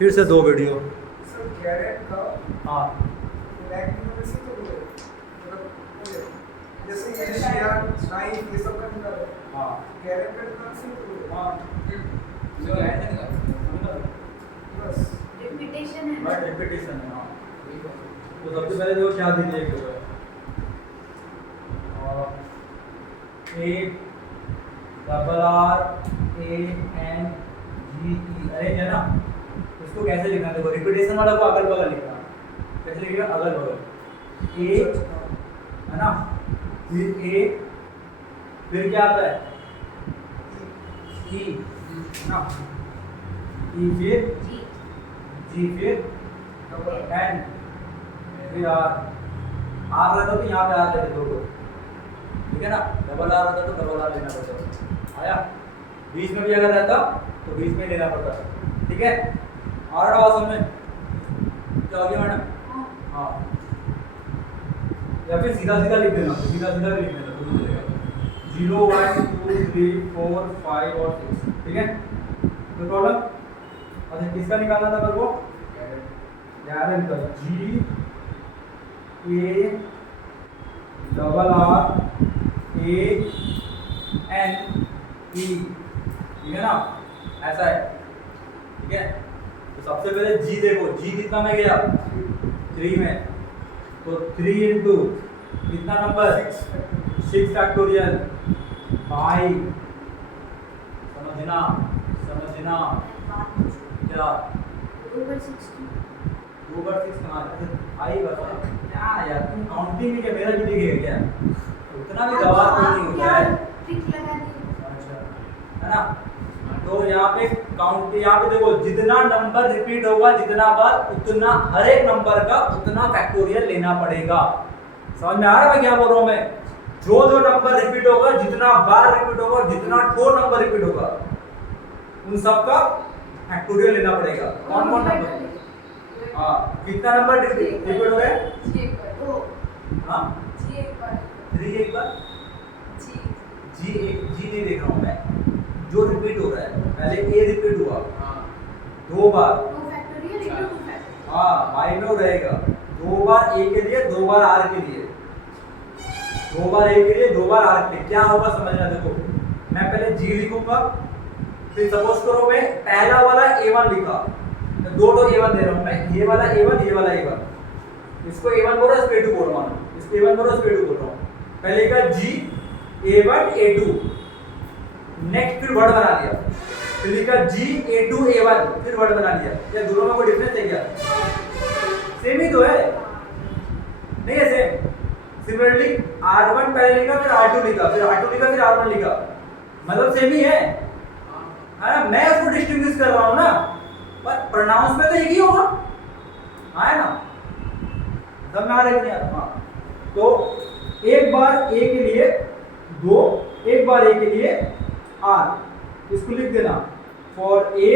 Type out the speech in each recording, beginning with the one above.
फिर से 2 video. Sir Garrett का हाँ ब्लैक में से तो बोले मतलब बोले जैसे ये शेयर नाइफ ये सब का निकाल हाँ गैरेट का निकाल से तो बोले हाँ तो गैरेट नहीं निकाल बस रिपीटेशन है बट रिपीटेशन है। हाँ तो सबसे पहले देखो क्या दीजिए एक A double R A N G E arrange है ना। इसको कैसे लिखना देखो रिपीटेशन वाला को अगल बगल लिखना। कैसे लिखेगा अगल बगल ए है ना फिर ए फिर क्या आता है ई ना ई फिर जी जी फिर डबल एन फिर आर रहता तो यहाँ पे आर लेते दो ठीक है ना। डबल आर रहता तो डबल आर लेना पड़ता आया। बीच में भी अगर रहता तो बीच में लेना पड़ता ठीक है। और आवाज समझ क्या हो गया मैडम। हाँ या फिर सीधा सीधा लिख देना सीधा सीधा भी लिख देना तो चलेगा 0 1 2 3 4 5 और 6 ठीक है। कोई प्रॉब्लम। अच्छा किसका निकालना था मेरे को गैरेट का G A double R A N E ठीक है ना ऐसा है ठीक है। तो सबसे पहले जी देखो जी कितना में गया 3 में तो 3 इंटू कितना नंबर 6 फैक्टोरियल भाई समझना समझना क्या 2/6 कहाँ है आई बता क्या यार तुम काउंटिंग नहीं क्या मेरा भी दिखेगा क्या उतना भी दवा तो नहीं होता है। ट्रिक लगा दी अच्छा है ना। तो यहाँ पे काउंट यहाँ पे देखो जितना नंबर रिपीट होगा जितना बार उतना हर एक नंबर का उतना फैक्टोरियल लेना पड़ेगा। समझ में आ रहा है मैं क्या बोल रहा हूँ मैं। जो नंबर रिपीट होगा जितना बार रिपीट होगा जितना ठो नंबर रिपीट होगा उन सब का फैक्टोरियल लेना पड़ेगा। कौन कौन नंबर हाँ कितना नंबर रिपीट हो रहा है हाँ 3 एक बार जी नहीं देख रहा हूँ मैं जो रिपीट हो रहा है पहले ए रिपीट हुआ हाँ 2 बार 2 फैक्टोरियल इनटू 2 फैक्टोरियल हाँ माइनस रहेगा 2 बार ए के लिए 2 बार आर के लिए 2 बार ए के लिए 2 बार आर के लिए क्या होगा समझना देखो। मैं पहले जी लिखूंगा फिर सपोज करो मैं पहला वाला a1 लिखा तो दो a1 दे रहा हूँ मैं ये वाला a1 ये वाला a1 इसको a1 बोल रहा हूँ इसको a2 बोल रहा हूँ इसको a1 बोल रहा हूँ इसको a2 बोल रहा हूँ। पहले का g a1 a2 नेक्स्ट फिर वर्ड बना लिया फिर लिखा g a2 a1 फिर वर्ड बना लिया। क्या दोनों में कोई डिफरेंस है क्या सेम ही तो है नहीं है सेम। सिमिलरली r1 पहले लिखा फिर r2 लिखा फिर r2 लिखा फिर r1 लिखा मतलब सेम ही है ना। मैं उसको डिस्टिंग्विश कर रहा हूँ ना पर प्रोनाउंस में तो एक ही होगा है ना। सब में आ रहा है नहीं हाँ। तो एक बार a के लिए 2 एक बार a के लिए r इसको लिख देना फॉर a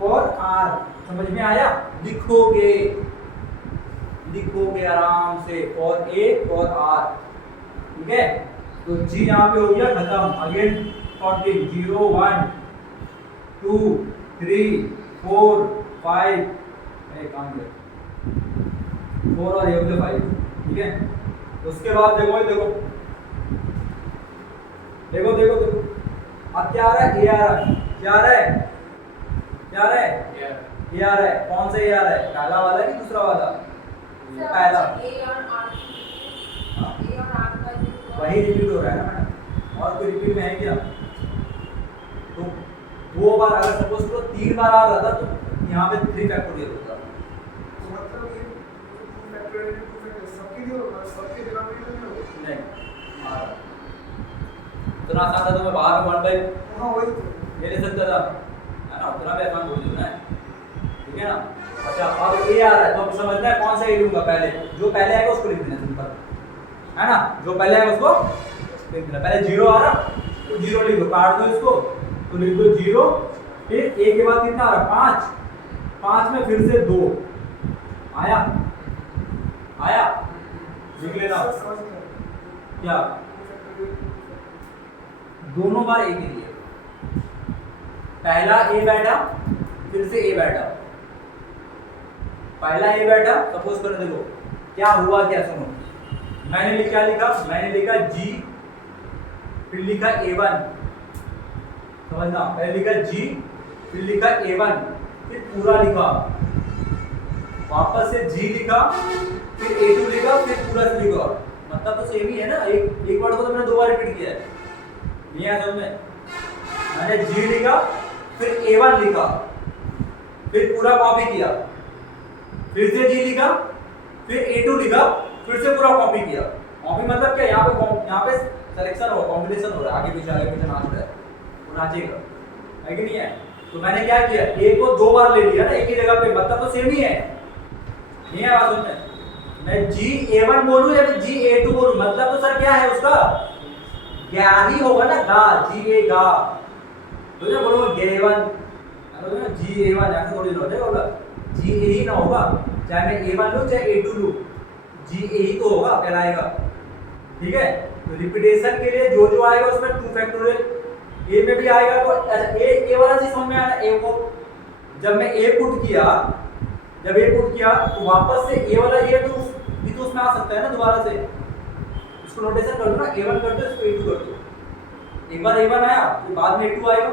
फॉर r समझ में आया। लिखोगे लिखोगे आराम से फॉर a फॉर r ठीक है। तो g यहाँ पे हो गया खत्म। अगेन काउंटिंग 0 1 2 3 4 5 काम 4 और ये 5 ठीक है। उसके बाद देखो देखो देखो देखो देखो अब क्या आ रहा है ए आ रहा है क्या आ रहा है क्या आ रहा है ए आ रहा है। कौन सा ए आ रहा है पहला वाला कि दूसरा वाला पहला वही रिपीट हो रहा है ना मैडम और कोई रिपीट में है क्या। तो 2 बार अगर सपोज करो 3 बार आ रहा था तो यहाँ पे 3 फैक्टोरियल होता तो मतलब ये 2 फैक्टोरियल सबके लिए होगा सबके डिनोमिनेटर में होगा नहीं आ रहा उतना आसान था तो मैं बाहर में 1 बाई हाँ वही तो ले सकता था है ना उतना भी आसान बोल देना है ठीक है ना। अच्छा अब ए आ रहा है तो अब समझना है कौन सा ए लूंगा पहले जो पहले आएगा उसको लिख देना सिंपल है ना। जो पहले आएगा उसको लिख देना। पहले 0 आ रहा तो 0 लिख दो काट दो इसको तो लिख दो 0 फिर ए के बाद कितना आ रहा 5 में फिर से 2 आया आया लिख लेना समझ में आया। क्या दोनों बार ए के लिए पहला ए बैठा फिर से ए बैठा पहला ए बैठा, सपोज करो, देखो क्या हुआ, क्या सुनो, मैंने क्या लिखा, मैंने लिखा G, फिर लिखा A1, समझना, पहले लिखा G, फिर लिखा A1, फिर पूरा लिखा, वापस से G लिखा, फिर A2 लिखा, फिर पूरा से लिखा, मतलब तो सेम ही है ना, एक वर्ड को तो मैंने 2 बार रिपीट किया है, नहीं है समझ में। मैंने G लिखा, फिर A1 लिखा, फिर पूरा कॉपी किया, फिर से G लिखा, फिर A2 लिखा, फिर से पूरा कॉपी किया। कॉपी मतलब क्या, यहाँ पे सिलेक्शन हो, कॉम्बिनेशन हो रहा है, आगे पीछे नाच रहा है, वो नाचेगा, है कि नहीं है। तो मैंने क्या किया, A को 2 बार ले लिया ना एक ही जगह पे, मतलब तो सेम ही है, नहीं है बात समझ में। मैं G A1 बोलूं या फिर G A2 बोलूं, मतलब तो सर क्या है उसका, गा ही होगा ना, गा, G A गा, तो ना बोलो G1, अगर G A1 ऐसा थोड़ी ना हो जाएगा, G A ही ना होगा, चाहे मैं A1 लूं चाहे A2 लूं, G A ही तो होगा, कहलाएगा, ठीक है। तो रिपीटेशन के लिए जो जो आएगा उसमें 2 फैक्टोरियल A में भी आएगा, तो अच्छा A वाला चीज समझ में आया, A को जब मैं A पुट किया, जब A पुट किया तो वापस से A वाला A तो उसमें आ सकता है ना दोबारा से, इसको नोटेशन कर दो ना, A1 कर दो, इसको A2 कर दो, एक बार A1 आया फिर बाद में A2 आएगा,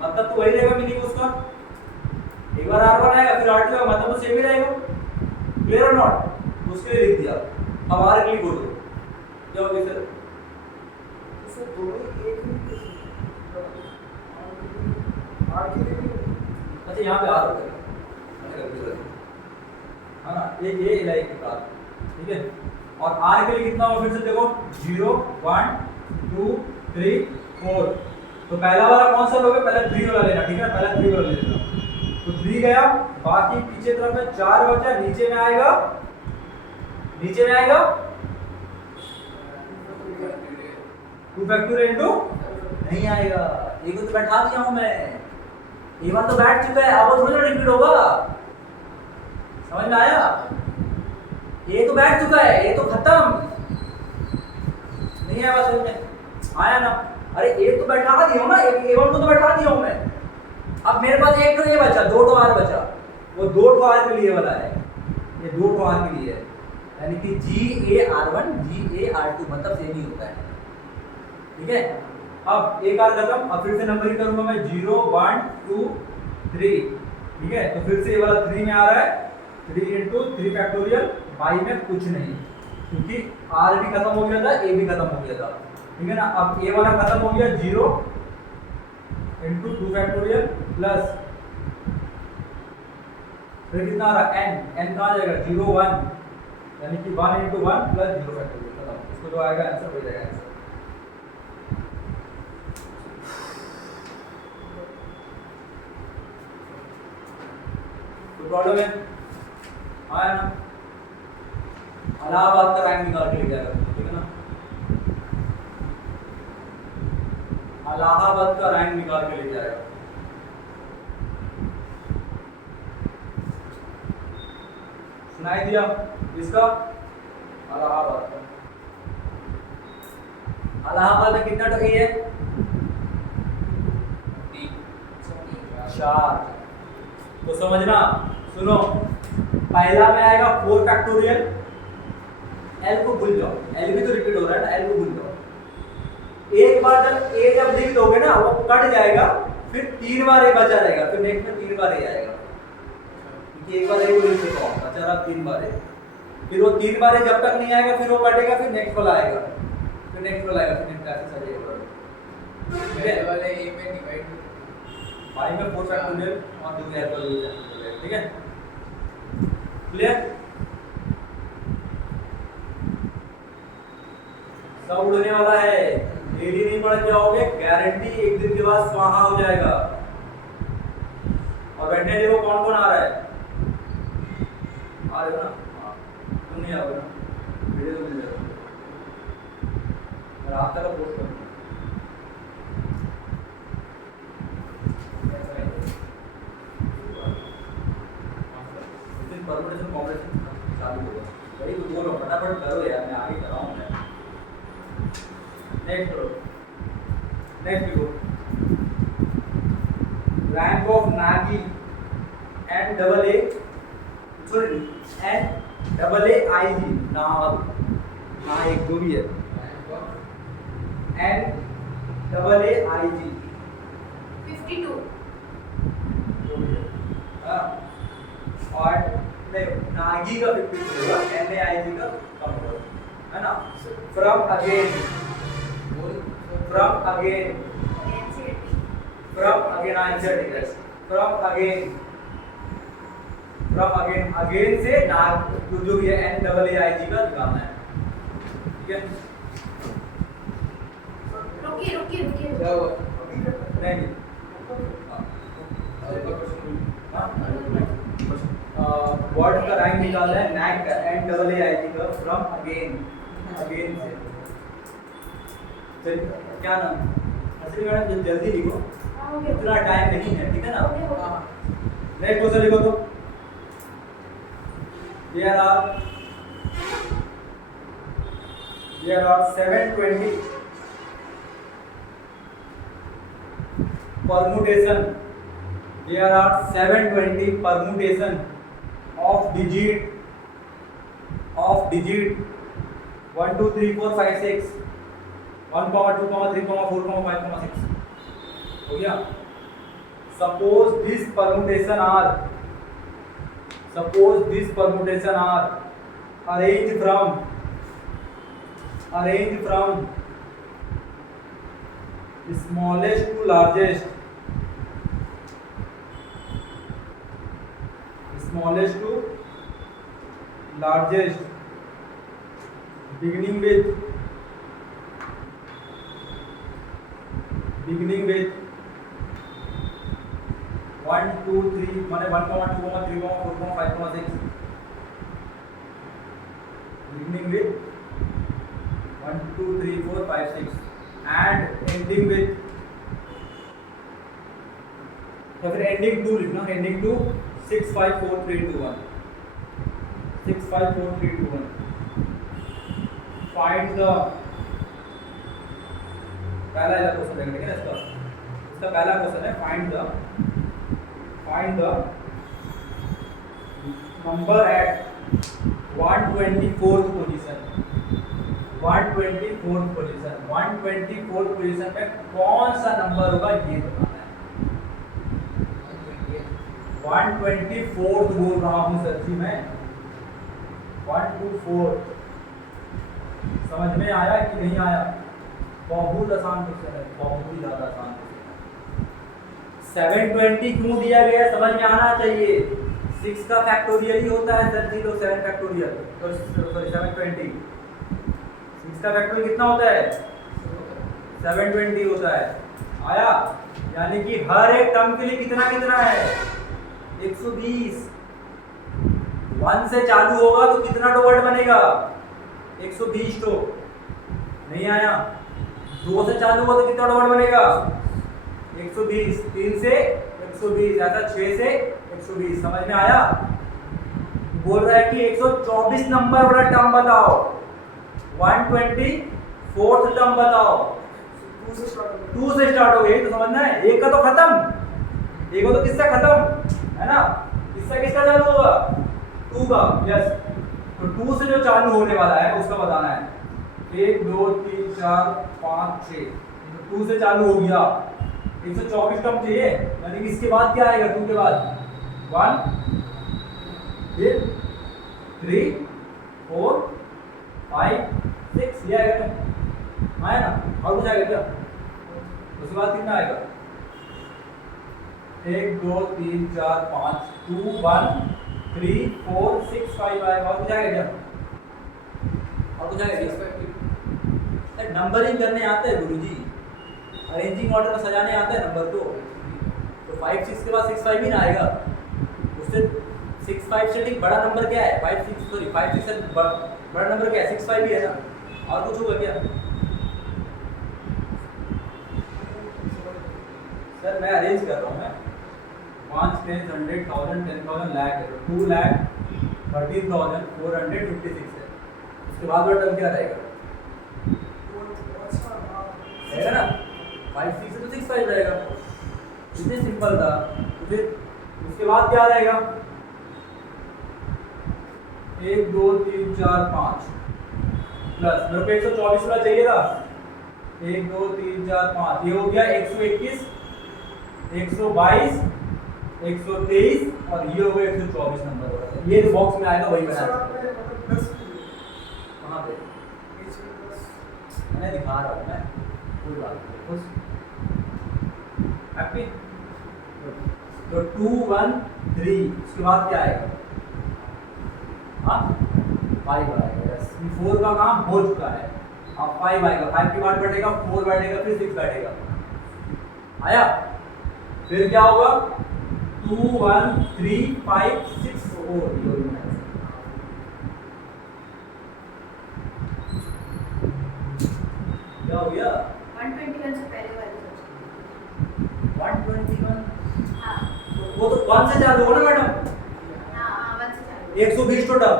मतलब तो वही रहेगा मीनिंग उसका, एक बार R1 आएगा फिर R2 आएगा, मतलब तो सेम ही रहेगा, क्लियर और नॉट, उसके लिए लिख दिया। अब R क्लिक बोलो, क्या होगा सर, सर दोनों ही एक ही आर के लिए अच्छा यहाँ पे R हो जाएगा, है ना, एक ये इलाइक के बाद, ठीक है। और R के लिए कितना होगा, फिर से देखो 0 1 2 3 4, तो पहला वाला कौन सा लोगे, पहले 3 वाला लेना, ठीक है, पहला 3 वाला ले लेना, तो 3 गया, बाकी पीछे तरफ में 4 बचा, नीचे में आएगा, नीचे में आएगा 2 फैक्टोरियल इनटू, नहीं आएगा, एक को तो बैठा दिया हूं मैं, A1 तो बैठ चुका है, अब वो थोड़ी ना रिपीट होगा, समझ में आया, ये तो बैठ चुका है, ये तो खत्म, नहीं आया समझ में, आया ना, अरे एक तो बैठा दिया हूं ना, A1 को तो बैठा दिया हूं मैं, अब मेरे पास एक तो ये बचा, 2 तो R बचा, वो 2 तो R के लिए वाला है, ये 2 तो R के लिए है, यानी कि G A R1 G A R2 मतलब सेम ही होता है, ठीक है। अब एक R खत्म, अब फिर से नंबरिंग करूंगा मैं 0 1 2 3, ठीक है, तो फिर से ये वाला 3 में आ रहा है, 3 into 3 फैक्टोरियल, y में कुछ नहीं, क्योंकि R भी खत्म हो गया था, A भी खत्म हो गया था, ठीक है ना। अब A वाला खत्म हो गया, 0 into 2 फैक्टोरियल प्लस, फिर कितना आ रहा, n कहाँ जाएगा, 0 1, यानी कि 1 into 1 प्लस 0 फैक्टोरियल खत्म, इसको जो आएगा आंसर वही जाएगा आंसर। तो प्रॉब्लम है, आया ना, इलाहाबाद का रैंक निकाल के ले जाएगा, ठीक है ना, इलाहाबाद का रैंक निकाल के ले जाएगा, सुनाई दिया इसका, इलाहाबाद का, इलाहाबाद में कितना टका है, 4, तो समझना, सुनो, पहला में आएगा 4 फैक्टोरियल, L को भूल जाओ, L भी तो रिपीट हो रहा है ना, L को भूल जाओ, एक बार जब A जब लिख दोगे ना वो कट जाएगा, फिर 3 बार A बचा रहेगा, फिर नेक्स्ट में 3 बार A आएगा, क्योंकि एक बार A को लिख चुका हूं, बचा रहा 3 बार A, फिर वो 3 बार A जब तक नहीं आएगा फिर वो कटेगा, फिर नेक्स्ट वाला आएगा, फिर नेक्स्ट वाला आएगा, फिर नेक्स्ट ऐसे चलेगा, ठीक है। वाले ए में डिवाइड, भाई में 4 फैक्टोरियल और 2 फैक्टोरियल, ठीक है, क्लियर, सब उड़ने वाला है, डेली नहीं पढ़ के आओगे, गारंटी एक दिन के बाद स्वाहा हो जाएगा। और बैठने देखो कौन कौन आ रहा है, आ रहे हो ना, तुम नहीं आओगे ना, वीडियो तो मिल जाएगा, रात तक पोस्ट करूंगा, परमुटेशन कॉम्बिनेशन चालू होगा, भाई तो बोलो फटाफट करो यार, मैं आगे कर रहा हूँ मैं, नेक्स्ट करो, नेक्स्ट लिखो, rank of Nagi and double A sorry NAAIG नाग, ना एक जो भी है NAAIG 52 जो भी है, हाँ, और नहीं नागी का 52 होगा, NAIG का कम होगा, है ना। From again answer from again से नाग जो भी है NAAIG का निकालना है, ठीक है। रुकिए क्या हुआ? नहीं वर्ड का रैंक निकालना है नैक का NAAIG का फ्रॉम अगेन से। चलिए क्या नाम असली मैडम जल्दी लिखो, हाँ, हो गया। इतना टाइम नहीं है, ठीक है ना। हो गया। नेक्स्ट क्वेश्चन लिखो तो there are 720 permutation of digit 1 2 3 4 5 6 1 2 3 4 5 6 हो गया। suppose this permutation are arranged from smallest to largest, beginning with 1 2 3 माने 1 2 3 4 5 6 beginning with 1 2 3 4 5 6 and ending with, तो फिर ending 2 लिखना, ending 2 6 5 4 3 2 1 6 5 4 3 2 1 find the पहला क्वेश्चन देखते हैं इसका पहला क्वेश्चन है find the number at 124th position. 124th position में कौन सा नंबर होगा ये बताना है। 124th बोल रहा हूँ सर जी मैं, 124 समझ में आया कि नहीं आया? बहुत आसान क्वेश्चन है, बहुत ही ज्यादा आसान क्वेश्चन है। 720 क्यों दिया गया समझ में आना चाहिए। 6 का फैक्टोरियल ही होता है सर जी, लोग 7 फैक्टोरियल तो सॉरी 720 6 का फैक्टोरियल कितना होता है 720 होता है। आया, यानी कि हर एक टर्म के लिए कितना है 120। 1 से चालू होगा तो कितना वर्ड बनेगा 120 तो नहीं आया। 2 से चालू होगा तो कितना वर्ड बनेगा 120। 3 से 120, ऐसा 6 से 120। समझ में आया? बोल रहा है कि 124 नंबर वाला टर्म बताओ, 124th टर्म बताओ। 2 से स्टार्ट हो गई तो समझना है। एक का तो खत्म, एक का तो किसका खत्म है ना, किसका चालू होगा 2 का। यस, तो 2 से जो चालू होने वाला है उसका बताना है। 1 2 3 4 5 6 2 से चालू हो गया। 124 टर्म चाहिए, यानी कि इसके बाद क्या आएगा 2 के बाद 1 फिर 3 4 5 6 ये आएगा ना, आया ना। और कुछ आएगा क्या उसके बाद? कितना आएगा 1 2 3 4 5 2 1 3 4 6 5 आएगा। और कुछ आएगा क्या? और कुछ आएगा क्या? नंबरिंग करने आते हैं गुरुजी, अरेंजिंग ऑर्डर में सजाने आते हैं नंबर को। तो 5 6 के बाद 6 5 ही ना आएगा। उससे 6 5 से ठीक बड़ा नंबर क्या है 5 6 से बड़ा नंबर क्या है 6 5 ही है ना। और कुछ होगा क्या सर? मैं अरेंज कर रहा हूँ, मैं 5 10 100 1000 10,000 लाख है, 2 लाख 13,456 है। उसके बाद वाला टर्म क्या रहेगा ना 5 6 से तो 6 5 रहेगा। इतने सिंपल था। तो फिर उसके बाद क्या रहेगा 1 2 3 4 5 प्लस मेरे को 124 वाला चाहिए था। 1 2 3 4 5 ये हो गया 121 122 123 और ये हो गया 124 नंबर होगा। ये जो बॉक्स में आएगा वही सर बना। आपने मतलब प्लस कहाँ पे बीच में प्लस मैं दिखा रहा हूँ मैं, कोई बात नहीं खुश हैप्पी। तो 2 1 3 उसके बाद क्या आएगा? हाँ 5 आएगा। यस 4 का काम हो चुका है। अब 5 आएगा। 5 के बाद बैठेगा 4 बैठेगा फिर 6 बैठेगा। आया फिर क्या होगा? 2 1 3 5 6 4 क्या हो गया? 121 से पहले वाली सोचो। 121 हाँ वो तो 1 से चालू हो ना मैडम। हाँ 1 से चालू। 120 तो टर्म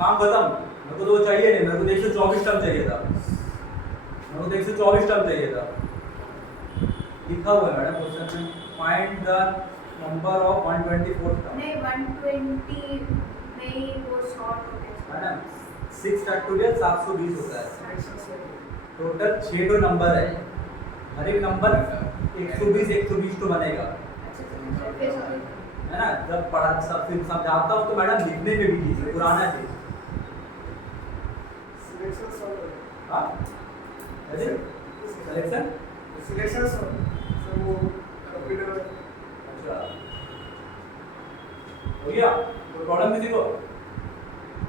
काम खत्म। मेरे को तो वो चाहिए नहीं, मेरे को 124 टर्म चाहिए था। मेरे को 124 टर्म चाहिए था। लिखा हुआ है मैडम क्वेश्चन में, find the number of 124 term. नहीं 120 में ही वो शॉर्ट हो गया। मैडम 6 फैक्टोरियल 720 होता है। सिलेक्शन से टोटल 6 तो नंबर है। हर एक नंबर 120 120 तो बनेगा, अच्छा फिर सॉरी। है ना। जब पढ़ा सब फिर समझाता हूँ तो मैडम लिखने में भी कीजिए, पुराना चीज। सिलेक्शन सर हाँ सिलेक्शन सिलेक्शन सर वो कंप्यूटर अच्छा हो गया। कोई प्रॉब्लम किसी को?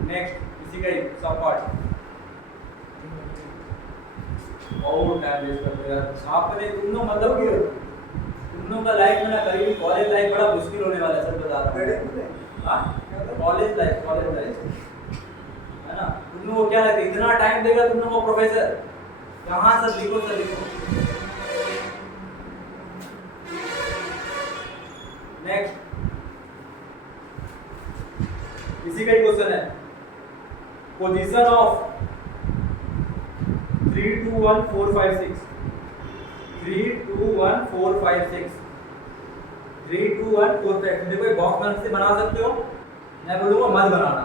नेक्स्ट इसी का ही सब पार्ट और टाइम वेस्ट करते हैं यार। आपने तुम लोग मतलब कि तुम लोग का लाइफ में ना करीब कॉलेज लाइफ बड़ा मुश्किल होने वाला है, सर बता रहा हूँ। हाँ कॉलेज लाइफ है ना। तुम लोग को क्या लगता है इतना टाइम देगा तुम लोग को प्रोफेसर? कहाँ सर लिखो सर लिखो। नेक्स्ट इसी का ही क्वेश्चन है। पोजीशन ऑफ 3 2 1 4 5 6 3 2 1 4 5 6 3 2 1 4 5 देखो ये बॉक्स बन से बना सकते हो। मैं बोलूँगा मत बनाना,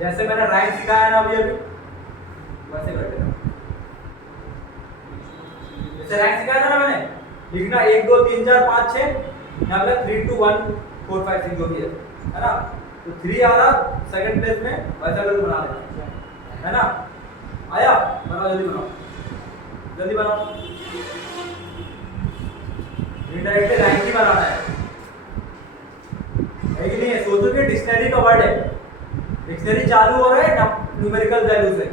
जैसे मैंने राइट सिखाया ना अभी वैसे कर देना। जैसे राइट सिखाया था ना मैंने, लिखना 1 2 3 4 5 6 यहाँ पे 3 2 1 4 5 6 जो भी है ना। तो 3 आ रहा सेकंड प्लेस में, वैसा करके बना देना, है ना। आया बनाओ जल्दी बनाओ जल्दी बनाओ। इनडायरेक्टली लाइन ही बनाना है कि नहीं है? सोचो कि डिक्शनरी का वर्ड है, डिक्शनरी चालू हो रहा है न्यूमेरिकल वैल्यू से।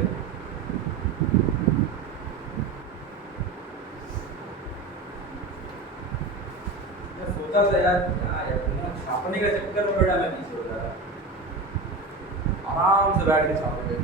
मैं सोचा था यार क्या यार छापने का चक्कर में बेटा मैं पीछे हो जा रहा, आराम से बैठ के छापोगे।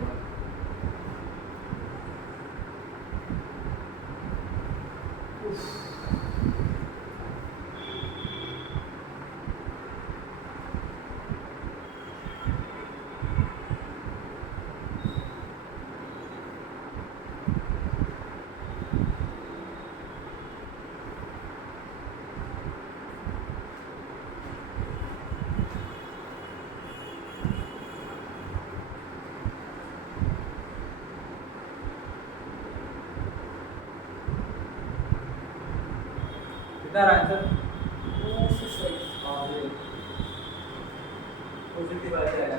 कितना आंसर? पॉजिटिव आ जाएगा।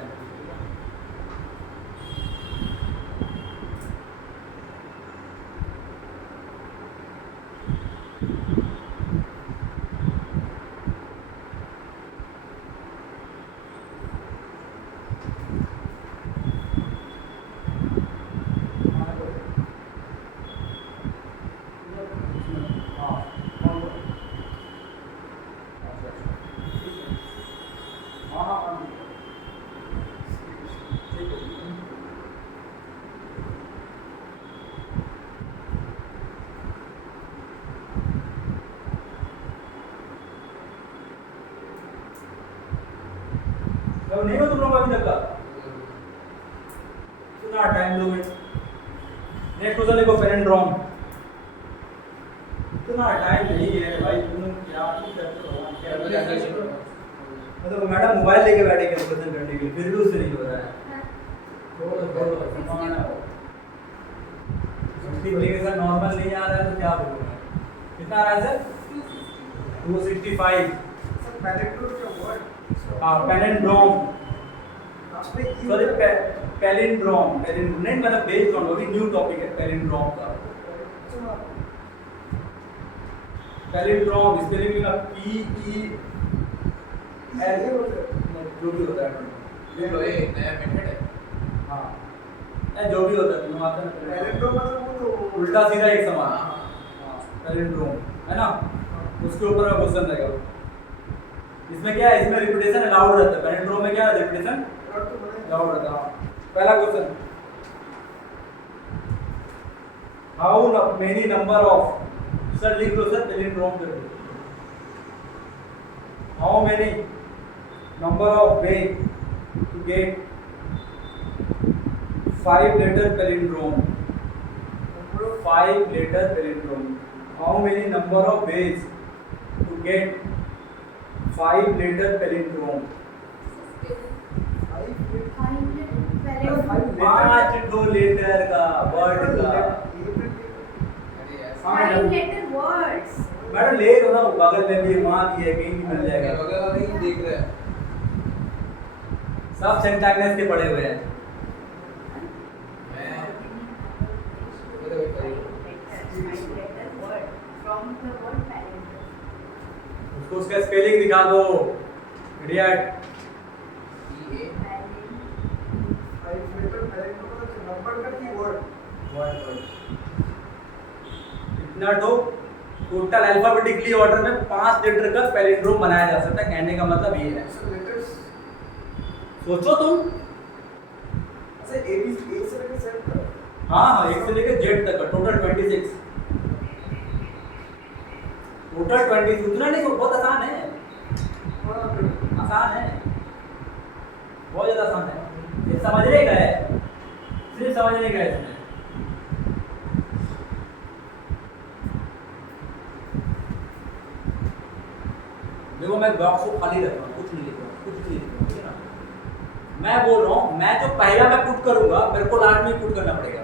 नहीं हो तुम लोग अभी तक का? कितना टाइम दोगे? नेक्स्ट क्वेश्चन लिखो पैरेंड्रोम। इतना टाइम नहीं है भाई, तुम क्या करते हो? मतलब मैडम मोबाइल लेके बैठे कैलकुलेशन करने के लिए, फिर भी उससे नहीं हो रहा है। छोड़ो मल्टीप्लिकेशन नॉर्मल नहीं आ रहा है तो क्या बोलूं मैं। कितना आ रहा है सर? 265। सर पैलेंड्रोम क्या वर्ड? हाँ पैलिंड्रोम, आपने की सॉरी पैलिंड्रोम, नहीं मतलब बेस्ड ऑन अभी न्यू टॉपिक है पैलिंड्रोम का। पैलिंड्रोम स्पेलिंग का P E L जो भी होता है, ये लो, ये नया मेथड है। हाँ जो भी होता है तुम्हें आता है ना, पैलेंड्रोम मतलब वो तो उल्टा सीधा एक समान। हाँ, हाँ पैलिंड्रोम है ना, उसके ऊपर का क्वेश्चन रहेगा। इसमें क्या है, इसमें रिपीटेशन अलाउड रहता है, पैलिंड्रोम में क्या है रिपीटेशन वर्ड तो बने अलाउड रहता है। हाँ। पहला question, how many number of, sir लिख लो सर पैलिंड्रोम कर दो। How many number of way to get 5 letter palindrome, 5 letter palindrome. How many number of ways to get 5 letter palindrome? 5 ठो लेटर का वर्ड का। अरे यार, हाँ, 5 letter words. मैडम ले लो ना, बगल में भी वहाँ भी है, कहीं भी मिल जाएगा। वगैरह नहीं देख रहे हैं। सब सेंटाइनस के पड़े हुए हैं। मैं From the word palindrome. उसको उसका स्पेलिंग दिखा दो इडियट। ये नंबर का की वर्ड इतना तो टोटल अल्फाबेटिकली ऑर्डर में 5 लेटर का पैलिंड्रोम बनाया जा सकता है, कहने का मतलब ये है। लेटर्स सोचो तुम। अच्छा ए बी ए से लेकर Z तक। हाँ एक से लेकर जेड तक का टोटल 26। टोटल 20 उतना नहीं, बहुत आसान है, आसान है, बहुत ज्यादा आसान है। ये समझने का है, सिर्फ समझने का है इसमें। देखो मैं बॉक्स को खाली रख रहा हूँ, कुछ नहीं लिख रहा हूँ, कुछ नहीं लिख रहा हूँ, ठीक है ना। मैं बोल रहा हूँ, मैं जो पहला मैं पुट करूंगा मेरे को लास्ट में पुट करना पड़ेगा।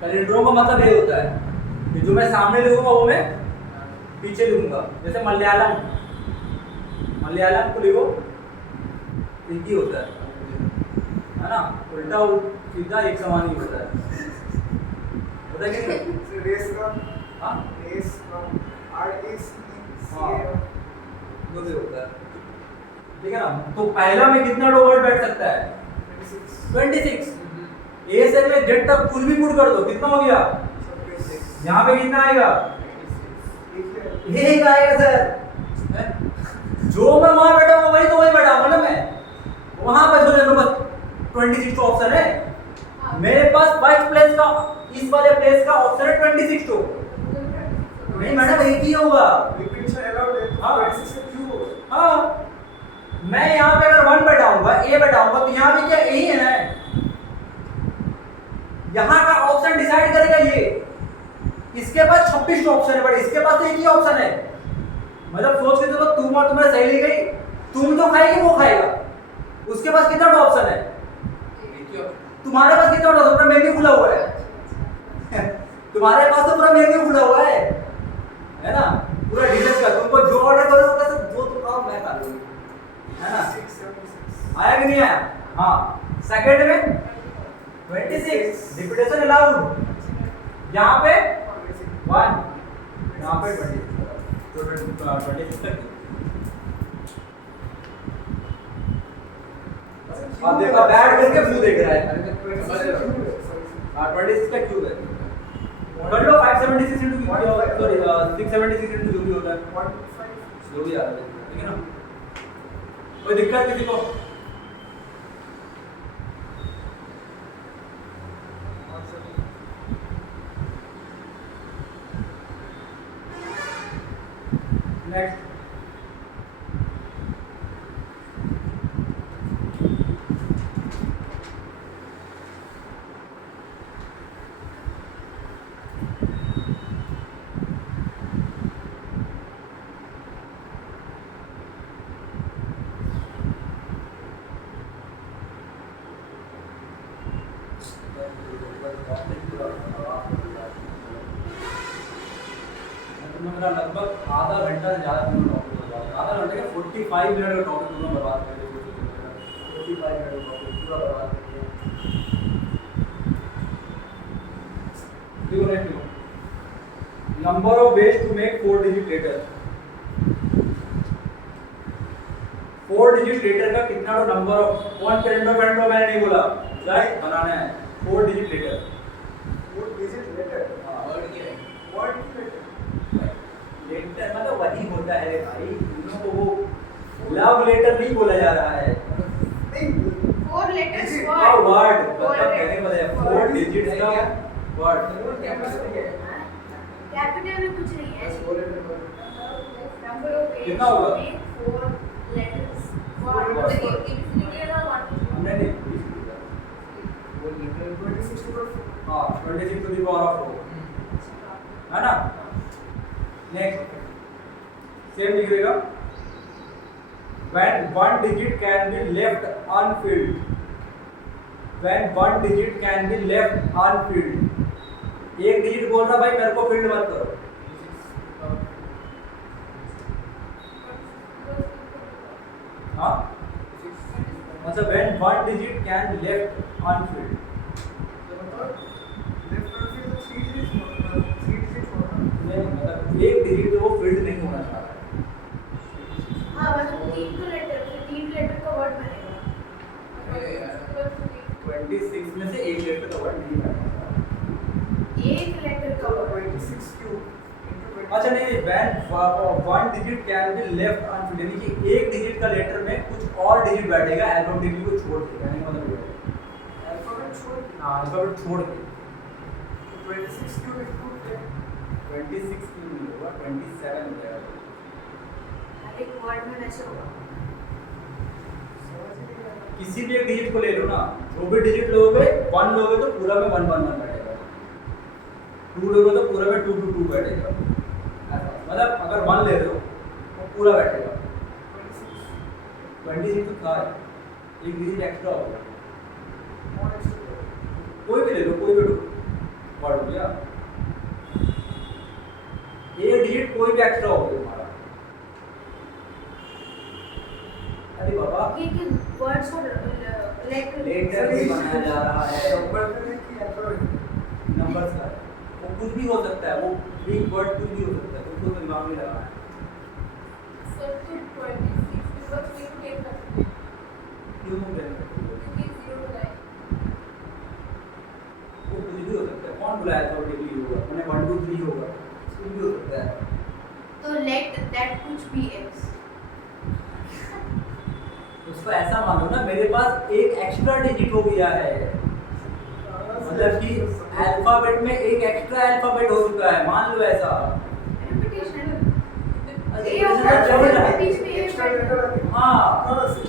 पैलिंड्रोम का मतलब ये होता है कि जो मैं सामने लिखूंगा वो मैं पीछे लिखूंगा। जैसे मलयालम, मलयालम को लिखो एक ही होता है ना, उल्टा सीधा एक समान ही होता है, होता है कि नहीं? रेस का हाँ रेस का RACE हाँ जो भी होता है, ठीक है ना। तो पहला में कितना वर्ड बैठ सकता है? 26। ए से ले जेड तक कुछ भी पुट कर दो, कितना हो गया? यहाँ पे कितना आएगा? एक आएगा सर। जो मैं वहां बैठा हूँ वही तो वही बैठा हूँ ना मैं, वहां पे जो मेरे पास 26 तो ऑप्शन है, मेरे पास फर्स्ट प्लेस का, इस वाले प्लेस का ऑप्शन है 26 तो। नहीं मैडम एक ही होगा। रिपीटेशन अलाउड है तो हाँ। 26 से क्यों होगा? हाँ मैं यहाँ पे अगर 1 बैठाऊंगा, ए बैठाऊंगा, तो यहाँ पे क्या ए ही है ना, यहाँ का ऑप्शन डिसाइड करेगा ये। इसके पास 26 ऑप्शन है, बट इसके पास तो एक ही ऑप्शन है। मतलब सोच के चलो, तुम और तुम्हें सही ली गई, तुम तो खाएगी वो खाएगा। उसके पास कितना ऑप्शन है? तुम्हारे पास कितना ऑप्शन? पूरा मेन्यू खुला हुआ है। तुम्हारे पास तो पूरा मेन्यू खुला हुआ है ना, पूरा डिटेल्स का। तुमको जो ऑर्डर करो उसका सब जो तुम खाओ मैं खा लूंगी, है ना। 676 आया कि नहीं आया? हाँ सेकंड में 26 रिपीटेशन अलाउड, यहाँ पे 1, यहाँ पे 20, तो 26 तक। अब देखो बैठ करके मुंह देख रहा है। हाँ 26 का क्यूब है, कर लो 576 इंटू सॉरी 676 इंटू जो भी होता है, 125 जो भी आता है, ठीक है ना। कोई दिक्कत किसी को? नेक्स्ट मेरा लगभग आधा घंटा से ज़्यादा तुम टॉपिक बर्बाद, आधा घंटे का 45 मिनट का टॉपिक तुमने बर्बाद कर दिया, 45 मिनट का टॉपिक पूरा बर्बाद कर दिया। देखो नेक्स्ट देखो, number of ways to make 4 digit letter. 4 digit letter का कितना तो नंबर ऑफ कौन पेरेंटो मैंने नहीं बोला, राइट बनाना है 4 digit letter. 4 digit letter, word क्या है? वर्ड की लेटर, लेटर मतलब वही होता है भाई, दोनों को वो लव लेटर नहीं बोला जा रहा है, नहीं 4 letters Digit, word. Word Word मतलब है। कहने वाले Word. 4 डिजिट का वर्ड। कैपिटल में कुछ नहीं है। बस 4 letter word. Number of ways कितना होगा? 4 letters. Word. Word. Individual or one? हमने नहीं वो लेटर 26 to 4, हाँ 26 टू द पावर ऑफ 4 है ना। नेक्स्ट सेम लिखिएगा, when one digit can be left unfilled, when one digit can be left unfilled, एक डिजिट बोल रहा भाई मेरे को फील्ड मत करो, हाँ मतलब when one digit can be left unfilled, left hand से तो 3 डिजिट होगा, नहीं मतलब एक डिजिट वो फील्ड नहीं होना चाह रहा है। हाँ मतलब 3 लेटर का वर्ड बनेगा। अरे यार। 26 में से एक लेटर का वर्ड नहीं बनना चाह रहा। एक लेटर का वर्ड। 26 क्यूब into 20, अच्छा नहीं, when one digit can be left unfilled यानी कि एक डिजिट का लेटर में कुछ और डिजिट बैठेगा अल्फाबेटिकली को छोड़ के, यानी मतलब ये है अल्फाबेट छोड़ के, हाँ अल्फाबेट छोड़ के। 26 क्यूब into 26 की नहीं होगा, 27 हो जाएगा। एक वर्ड में ऐसे होगा। समझ नहीं आ रहा, किसी भी एक डिजिट को ले लो ना, जो भी डिजिट लोगे 1 लोगे तो पूरा में 1 1 1 बैठेगा, 2 लोगे तो पूरा में 2 2 2 बैठेगा, ऐसा मतलब अगर 1 ले रहे हो तो पूरा बैठेगा। 26 तो था एक डिजिट एक्स्ट्रा हो गया, और एक्स्ट्रा, कोई भी ले लो, कोई भी वर्ड हो गया, एक डिजिट कोई भी एक्स्ट्रा हो गया तुम्हारा। अरे बाबा ये वर्ड्स और लेटर लेटर भी बनाया जा रहा है, नंबर का नहीं कि अल्फाबेट, नंबर्स का है, वो कुछ भी हो सकता है, वो बिग वर्ड कुछ भी हो सकता है, तुमको तो दिमाग में लगाना है। सर तो 26 because 3 to 10 करते हैं क्यों तुम कहने लगते हो? क्योंकि 0 to 9 वो कुछ भी हो सकता है, कौन बुलाया था अल्फाबेटिकली होगा, मैंने 1 2 3 होगा, कुछ भी हो सकता है। तो लेट दैट कुछ भी एक्स। उसको ऐसा मान लो ना, मेरे पास एक एक्स्ट्रा डिजिट हो गया है, मतलब कि अल्फाबेट में एक एक्स्ट्रा अल्फाबेट हो चुका है, मान लो ऐसा। रिपीटेशन अरे ए ऐसा होगा तो चलेगा। बीच में एक्स्ट्रा एक लेटर, हाँ कहाँ से,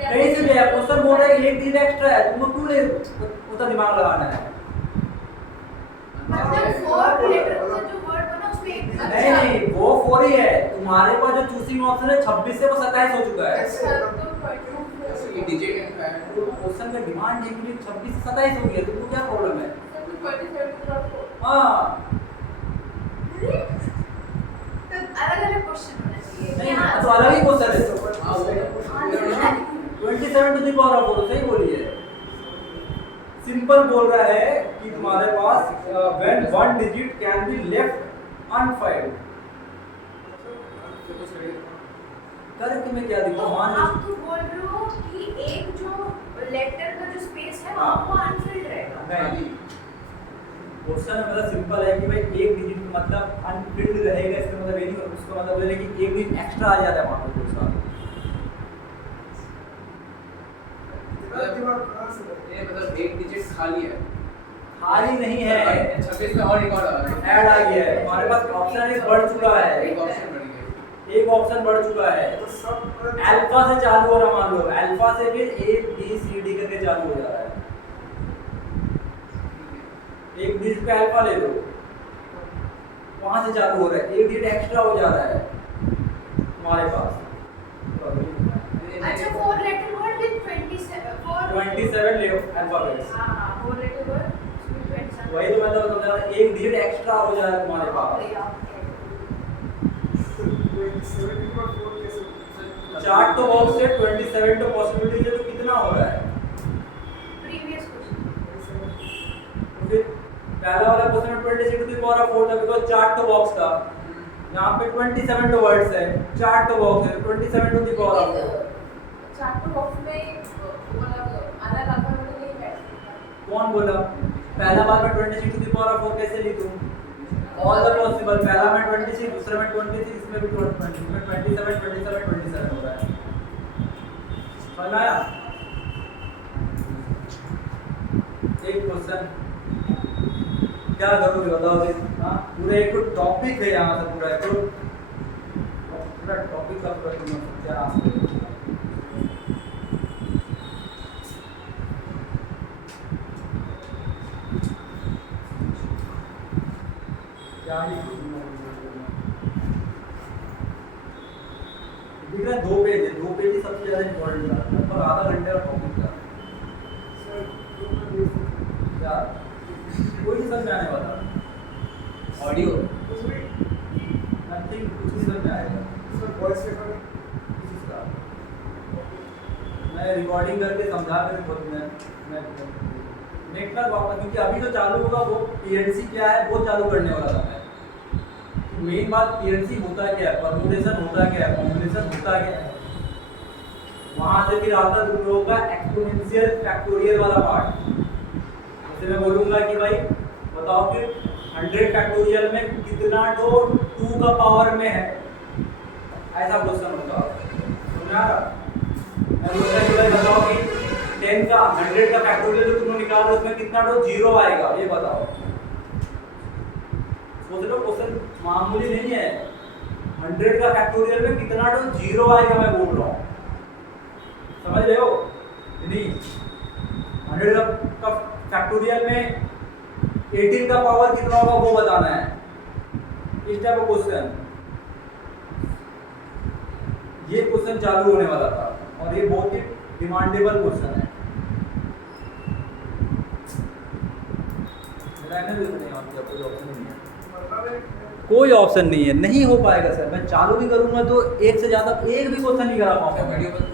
कहीं से भी है, क्वेश्चन बोल रहा है एक डिजिट एक्स्ट्रा है, तुमको क्यों नहीं उतना दिमाग लगाना है? मतलब 4 लेटर का जो वर्ड बना उसमें एक नहीं नहीं, वो 4 ही है, तुम्हारे पास जो चूसिंग ऑप्शन है 26 से वो 27 हो चुका है। ऐसे सर होगा, तो 22 ये डिजिट है। तो क्वेश्चन का डिमांड है कि 26 से 27 हो गया, तुमको क्या प्रॉब्लम है? सर तो 27 to 4 हाँ तो अलग-अलग क्वेश्चन होना चाहिए। नहीं यहाँ तो अलग ही क्वेश्चन है, हाँ वो हाँ, 27 टू द पावर ऑफ 4 सही बोलिए। सिंपल बोल रहा है कि तुम्हारे पास when one digit can be left unfilled, करके मैं क्या दिखा मान लो आप तो बोल रहे हो कि एक जो लेटर का जो स्पेस है वहाँ वो अनफिल्ड रहेगा। नहीं, क्वेश्चन मतलब सिंपल है कि भाई एक डिजिट मतलब अनफिल्ड रहेगा, इसका मतलब ये नहीं, उसका मतलब ये है कि एक डिजिट एक्स्ट्रा आ जाता है वहाँ पे दूसरा। इतना दिमाग कहाँ से लगा? ये मतलब एक डिजिट खाली है, खाली नहीं है, 26 में और एक और ऐड आ गया है, तुम्हारे पास ऑप्शन एक बढ़ चुका है, एक ऑप्शन बढ़ गया। एक ऑप्शन बढ़ चुका है। तो सब अल्फा से चालू हो रहा, मान लो अल्फा से फिर ए बी सी डी करके चालू हो जा रहा है, एक डिजिट पे अल्फा ले लो, वहां से चालू हो रहा है, एक डिजिट एक्स्ट्रा हो जा रहा है तुम्हारे पास। अच्छा 4 लेटर वर्ड विद 27 ले अल्फाबेट्स, हाँ 4 लेटर वर्ड विद 27 वही तो मतलब एक डिजिट एक्स्ट्रा हो जा रहा है तुम्हारे पास। 70 पर 4 कैसे होगा? चार्ट तो बॉक्स से 27 तो पॉसिबिलिटी है, तो कितना हो रहा है? प्रीवियस क्वेश्चन तो फिर पहला वाला क्वेश्चन में 26 टू द पावर ऑफ 4 था, बिकॉज़ चार्ट तो बॉक्स था। यहाँ पे 27 तो वर्ड्स है, चार्ट तो बॉक्स है, 27 टू द पावर ऑफ 4। चार्ट बॉक्स में मतलब आधा लाख में तो नहीं बैठ सकता। कौन बोला? पहला बार मैं 26 टू द पावर ऑफ 4 कैसे लिखूं? ऑल द पॉसिबल, पहला में 26, दूसरे में 26, इसमें भी 20, इसमें 27 27 27 हो रहा है। समझ में आया? एक क्वेश्चन क्या करोगे बताओ जी? हाँ, पूरा एक टॉपिक है यहाँ से, पूरा एक टॉपिक का प्रश्न क्या आंसर? क्या ही दिख रहा है, 2 पेज है, 2 पेज ही सबसे ज्यादा इम्पोर्टेंट था, लगभग आधा घंटे का टॉपिक था। सर ग्रुप में भेज दीजिए। क्या कोई नहीं समझ में आने वाला? ऑडियो कुछ भी नथिंग, कुछ नहीं समझ में आएगा। सर वॉइस रिकॉर्डिंग किस चीज़ का? मैं रिकॉर्डिंग करके समझा कर बहुत मैं देखना पाऊंगा, क्योंकि अभी जो चालू होगा वो पीएनसी क्या है वो चालू करने वाला था मैं। मेन बात पीएनसी होता क्या है, परमुटेशन होता क्या है, कॉम्बिनेशन होता क्या है, वहां से फिर आता है तुम लोगों का एक्सपोनेंशियल फैक्टोरियल वाला पार्ट। जैसे मैं बोलूंगा कि भाई बताओ कि 100 फैक्टोरियल में कितना तो 2 का पावर में है, ऐसा क्वेश्चन होगा। समझ आ रहा? मैं बोलता कि भाई बताओ कि 10 का 100 का फैक्टोरियल जो तुमने निकाला उसमें कितना तो 0 आएगा, ये बताओ। सोच लो क्वेश्चन मामूली नहीं है। 100 का फैक्टोरियल में कितना तो 0 आएगा, मैं बोल रहा हूँ। समझ रहे हो? नहीं, 100 का फैक्टोरियल में 18 का पावर कितना होगा वो बताना है। इस टाइप का क्वेश्चन, ये क्वेश्चन चालू होने वाला था और ये बहुत ही डिमांडेबल क्वेश्चन है। कोई ऑप्शन नहीं है, नहीं हो पाएगा सर। मैं चालू भी करूंगा तो एक से ज्यादा एक भी क्वेश्चन नहीं करा पाऊंगा। वीडियो बंद